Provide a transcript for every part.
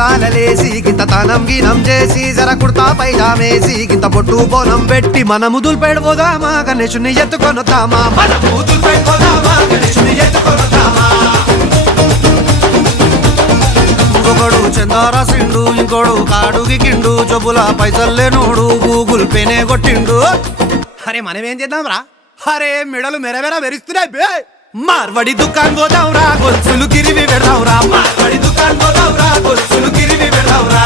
పొద్దుగాలలేసి గింత తనం గినం చేసి జర కుర్తా పైజామేసి గింత బొట్టు బోనం పెట్టి మనము దుల్పెడిపోదామా గణేశుని ఎత్తుకొనుతామా మనము దుల్పెడిపోదామా గణేశుని ఎత్తుకొనుతామా ఇంకొకడు చందారాసిండు ఇంకోడు కాడుకి కిండు జబ్బుల పైసల్లేనోడు గూగుల్ పేనే కొట్టిండు అరే మనమేం చేద్దాం రా అరే మెడలు మెరమెర మెరుస్తున్నాయి బే మార్వడి దుకాన్ పోదావురా గొలుసులు గిరివి పెడదావురా మార్వడి దుకాన్ పోదావురా గొలుసులు గిరివి పెడదావురా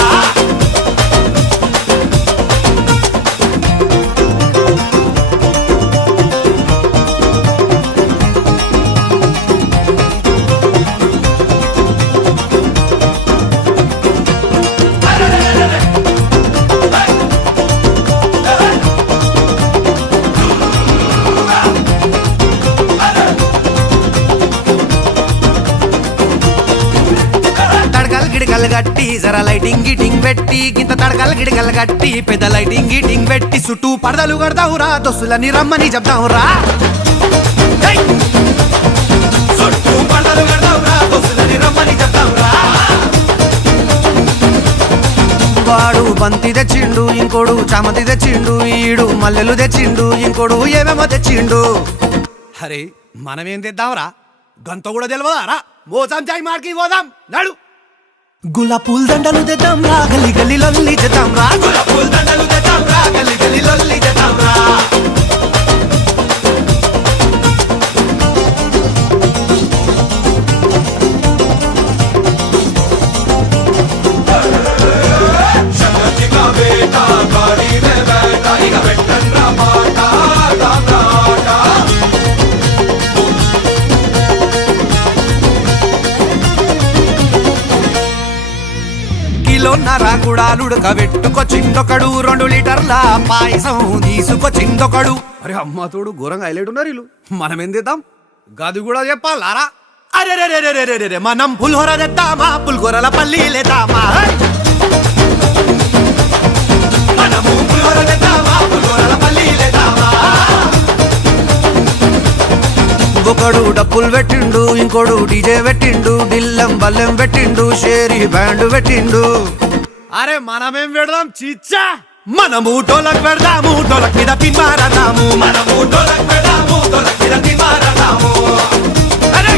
గిడగల్ గట్టి జర లైటింగ్ గిటింగ్ పెట్టి గింత తడకల్ గిడగల్ గట్టి పెద్ద లైటింగ్ గిటింగ్ పెట్టి చుట్టూ పడదలు కడదావురా దోస్తులని రమ్మని చెప్దావురా చుట్టూ పడదలు కడదావురా దోస్తులని రమ్మని చెప్దావురా వాడు బంతి తెచ్చిండు ఇంకోడు చామంతి తెచ్చిండు ఈడు మల్లెలు తెచ్చిండు ఇంకోడు ఏమేమో తెచ్చిండు అరే మనమేం తెద్దాంరా గంత కూడా తెలియదారా మోసాం చాయ్ మార్కి పోదాం నడు గులాబ్ పూల దండలు తెద్దాం రా గల్లి గల్లి లొల్లి చేద్దాం రా గులాబ్ పూల దండలు తెద్దాం రా గల్లి గల్లి లొల్లి చేద్దాం రా శక్తి కా బేటా గాడి మే బేటా ఇక పెట్టండ్రా మాట దామ్రాట కిలోన్నర గుడాలుడక పెట్టుకొచ్చిందొకడు 2 లీటర్ల పాయసం తీసుకొచ్చిందొకడు అరే అమ్మ తోడు ఘోరంగా హైలైట్ ఉన్నారు వీళ్ళు మనం ఏం తెద్దాం గది కూడా చెప్పాలారా అరే రే మనం పులిహోర తెద్దామా పులిహోరల పల్లీలేద్దామా మనము పులిహోర తెద్దామా పులిహోరల పల్లీలేద్దామా ఒకడు డప్పులు పెట్టిండు ఇంకోడు డీజే పెట్టిండు డిల్లం బల్లెం పెట్టిండు షేరీ బ్యాండ్ పెట్టిండు అరే మనమేం పెడదాం చిచ్చా మనము డోలక్ పెడదాము డోలక్ మీద తిన్మారదాము మనము డోలక్ పెడదాము డోలక్ మీద తిన్మారదాము అరే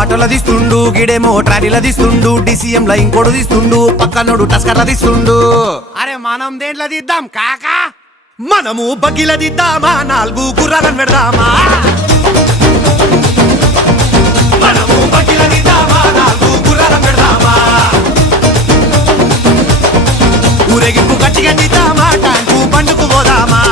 ఆటోల తీస్తుండు గిడేమో ట్రాలీల తీస్తుండు డిసిఎం ల ఇంకోడు తీస్తుండు పక్కనోడు టస్కర్ల తీస్తుండు అరే మనం దేంట్ల తీద్దాం కాకా మనము బగ్గిల తీద్దామా 4 గుర్రాలను పెడదామా మనము బగ్గిల తీద్దామా 4 గుర్రాలను పెడదామా ఊరేగింపు గట్టిగా తీద్దామా ట్యాంకు బండుకు పోదామా